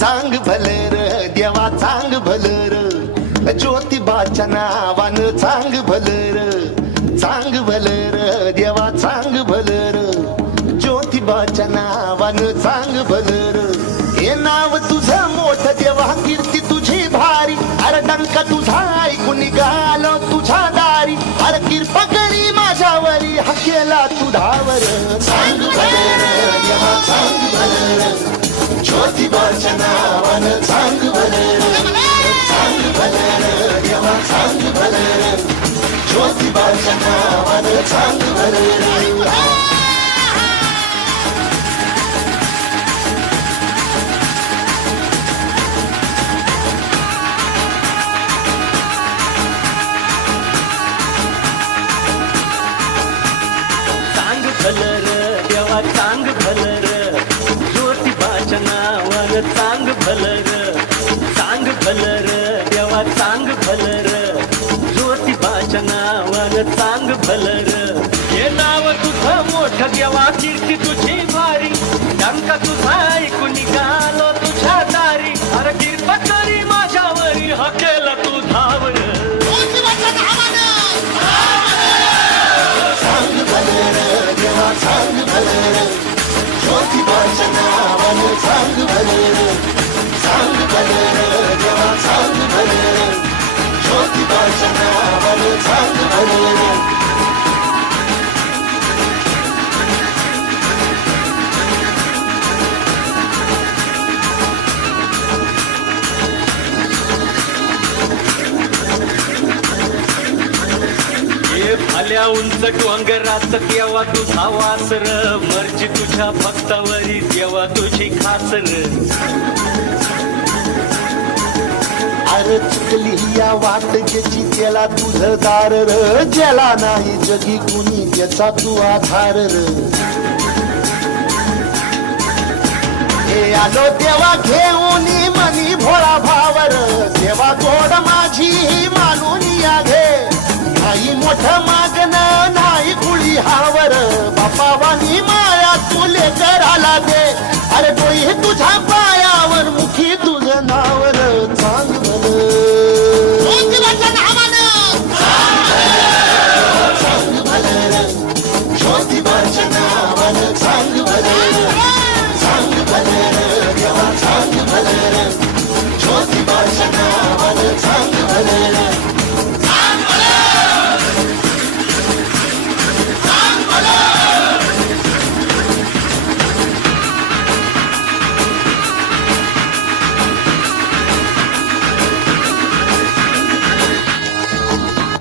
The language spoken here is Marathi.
चांग भलर देवा चांग भलर ज्योतिबाच्या नावानं चांग भलर देवा चांग भलर ज्योतिबाच्या नावानं चांग भलर हे नाव तुझं मोठं देवा कीर्ती तुझी भारी अरे डंका तुझा ऐकून निघालो तुझ्या दारी अरे कृपा करी माझ्यावरी हा केला तू धावर चांग भलर देवा चांग भलर ज्योतिबाच्या नावानं चांग भलर देवा चांग भलर ज्योतिबाच्या नावानं चांग भलर देवा चांग भलर ज्योतिबाच्या नावानं चांग भलर देवा चांग भलर ज्योतिबाच्या नावानं चांग भलर हे नाव तुझं मोठं देवा कीर्ती तुझी भारी डंका तुझा ऐकून निघालो तुझ्या दारी अरे कृपा करी माझ्यावरी हा केला तू धावर चांग भलर ज्योतिबाच्या नावानं चांग भलर देवा चांग भलर ज्योतिबाच्या नावानं चांग भलर आल्या उंच डोंगरात देवा तुझा वासर मर्जी तुझ्या भक्तावरी देवा तुझी खासर अरे चुकली या वाट ज्याची त्याला तुझं दार र ज्याला नाही जगी कुणी त्याचा तू आधार र हे आलो देवा घेऊन मनी भोळा भावर देवा गोड माझी मानून या घे नाही मोठं मागणं नाही कुळी हावर बापावानी माया तुले कराला दे अरे डोई तुझ्या